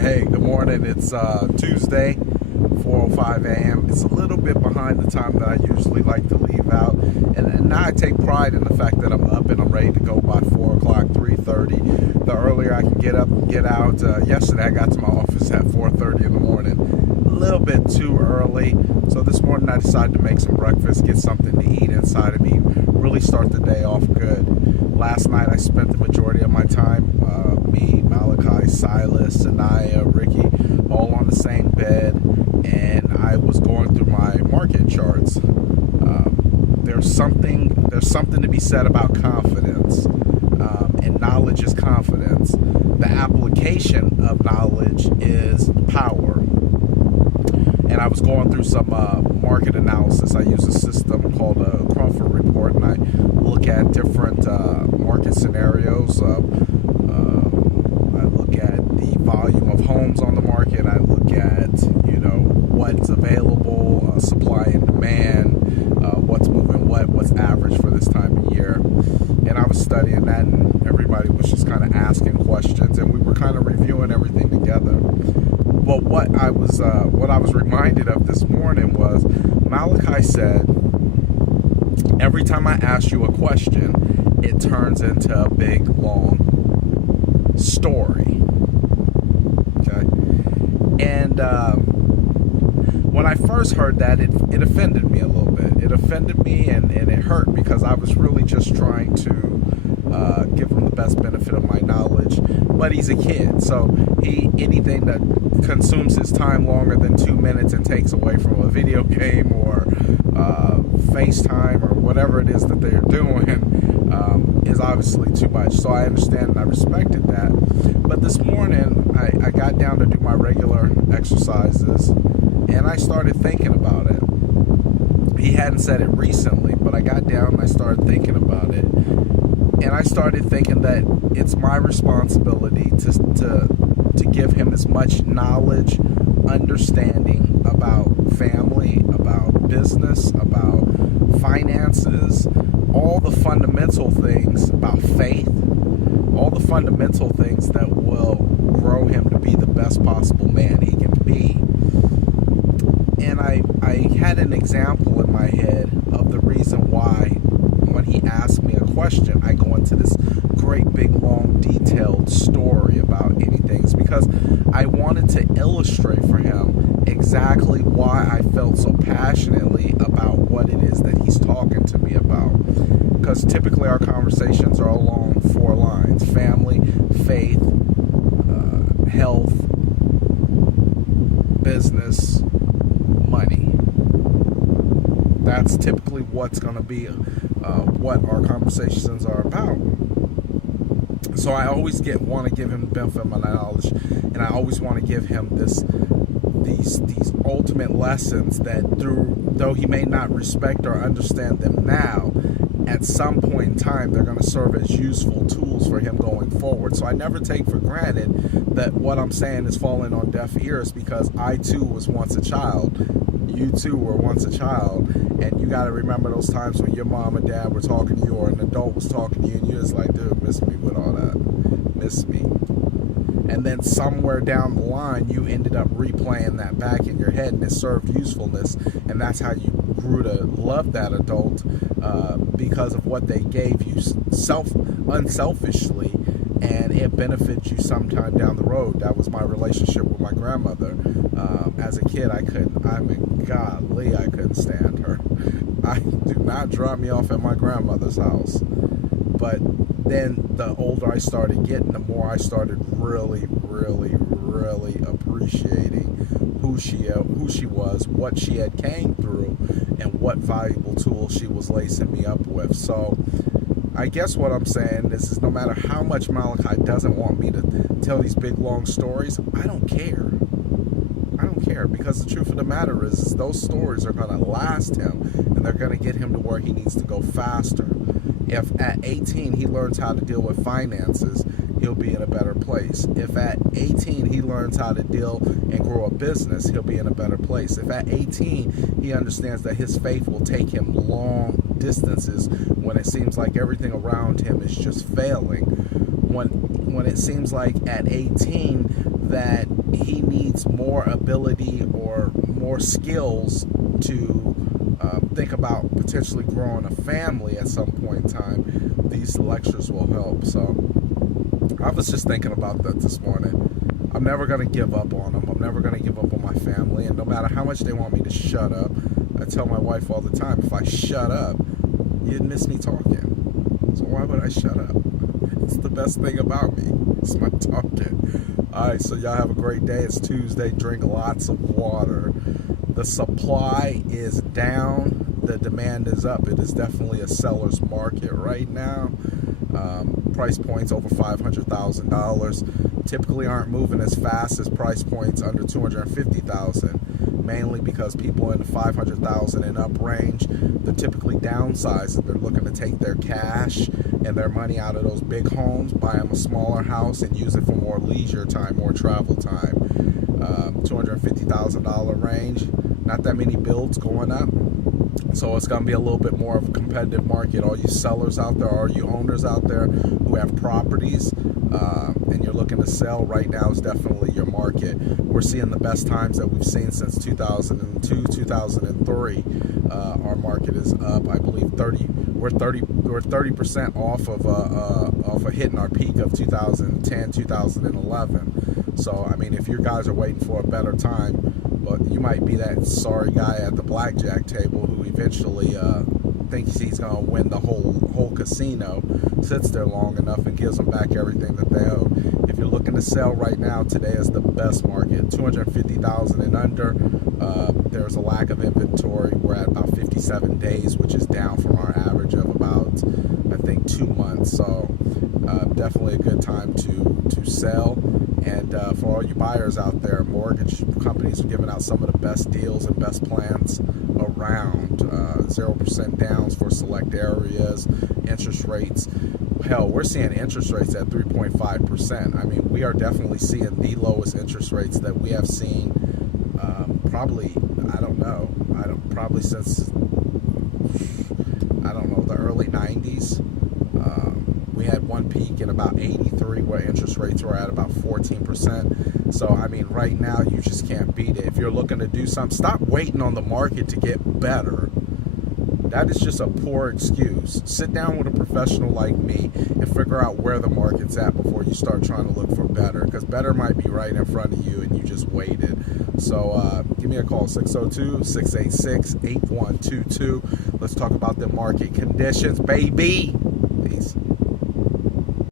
Hey, good morning. It's Tuesday, 4:05 a.m. It's a little bit behind the time that I usually like to leave out, and now I take pride in the fact that I'm up and I'm ready to go by 4 o'clock, 3:30. The earlier I can get up and get out. Yesterday I got to my office at 4:30 in the morning. A little bit too early, so this morning I decided to make some breakfast, get something to eat inside of me, really start the day off good. Last night I spent the majority of my time, me, Malachi, Silas, Sanaya, Ricky, all on the same bed, and I was going through my market charts. There's something to be said about confidence, and knowledge is confidence. The application of knowledge is power. And I was going through some market analysis. I use a system called a Crawford Report, and I look at different market scenarios. I look at the volume of homes on the market. I look at, what's available, supply and demand, what's moving what's average for this time of year. And I was studying that, and everybody was just kind of asking questions, and we were kind of reviewing everything together. But what I was reminded of this morning was Malachi said, every time I ask you a question, it turns into a big, long story. Okay? And when I first heard that, it offended me a little bit. It offended me, and it hurt, because I was really just trying to give him the best benefit of my knowledge. But he's a kid, so anything that consumes his time longer than 2 minutes and takes away from a video game or FaceTime or whatever it is that they're doing is obviously too much. So I understand and I respected that. But this morning, I got down to do my regular exercises, and I started thinking about it. He hadn't said it recently, but I got down and I started thinking about it. And I started thinking that it's my responsibility to give him as much knowledge, understanding about family, about business, about finances, all the fundamental things about faith, all the fundamental things that will grow him to be the best possible man he can be. And I had an example in my head of the reason why when he asked me a question, I go into this great big long detailed story about anything, because I wanted to illustrate for him exactly why I felt so passionately about what it is that he's talking to me about. Because typically our conversations are along 4 lines: family, faith, health, business, money. That's typically what's going to be what our conversations are about. So I always want to give him the benefit of my knowledge, and I always want to give him these ultimate lessons that, though he may not respect or understand them now, at some point in time they're going to serve as useful tools for him going forward. So I never take for granted that what I'm saying is falling on deaf ears, because I too was once a child. You too were once a child, and you got to remember those times when your mom and dad were talking to you, or an adult was talking to you, and you're just like, dude, miss me with all that. Miss me. And then somewhere down the line, you ended up replaying that back in your head, and it served usefulness, and that's how you grew to love that adult, because of what they gave you unselfishly, and it benefits you sometime down the road. That was my relationship with my grandmother. As a kid, I couldn't stand her. Do not drop me off at my grandmother's house. But then the older I started getting, the more I started really, really, really appreciating who she was, what she had came through, and what valuable tools she was lacing me up with. So I guess what I'm saying is no matter how much Malachi doesn't want me to tell these big long stories, I don't care. I don't care, because the truth of the matter is those stories are going to last him, and they're going to get him to where he needs to go faster. If at 18 he learns how to deal with finances, he'll be in a better place. If at 18 he learns how to deal and grow a business, he'll be in a better place. If at 18 he understands that his faith will take him long distances when it seems like everything around him is just failing, when it seems like at 18 that he needs more ability or more skills to think about potentially growing a family at some point in time, these lectures will help. So I was just thinking about that this morning. I'm never going to give up on them. I'm never going to give up on my family. And no matter how much they want me to shut up, I tell my wife all the time, if I shut up, you'd miss me talking. So why would I shut up? It's the best thing about me. It's my talking. All right, so y'all have a great day. It's Tuesday. Drink lots of water. The supply is down. The demand is up. It is definitely a seller's market right now. Price points over $500,000 typically aren't moving as fast as price points under $250,000, mainly because people in the $500,000 and up range, they're typically downsizing. They're looking to take their cash and their money out of those big homes, buy them a smaller house, and use it for more leisure time, more travel time. $250,000 range, not that many builds going up. So it's going to be a little bit more of a competitive market. All you sellers out there, all you owners out there who have properties and you're looking to sell, right now is definitely your market. We're seeing the best times that we've seen since 2002, 2003. Our market is up, I believe, 30% off of hitting our peak of 2010, 2011. So, I mean, if you guys are waiting for a better time, well, you might be that sorry guy at the blackjack table who eventually thinks he's going to win the whole casino, sits there long enough and gives them back everything that they owe. If you're looking to sell right now, today is the best market. $250,000 and under. There's a lack of inventory. We're at about 57 days, which is down from our average of about, I think, 2 months. So definitely a good time to sell. And for all you buyers out there, mortgage companies are giving out some of the best deals and best plans around. 0% downs for select areas, interest rates. Hell, we're seeing interest rates at 3.5%. I mean, we are definitely seeing the lowest interest rates that we have seen probably, probably since, the early 90s. We had one peak in about 83 where interest rates were at about 14%. So, I mean, right now you just can't beat it. If you're looking to do something, stop waiting on the market to get better. That is just a poor excuse. Sit down with a professional like me and figure out where the market's at before you start trying to look for better, because better might be right in front of you and you just waited. So give me a call, 602-686-8122. Let's talk about the market conditions, baby. Peace.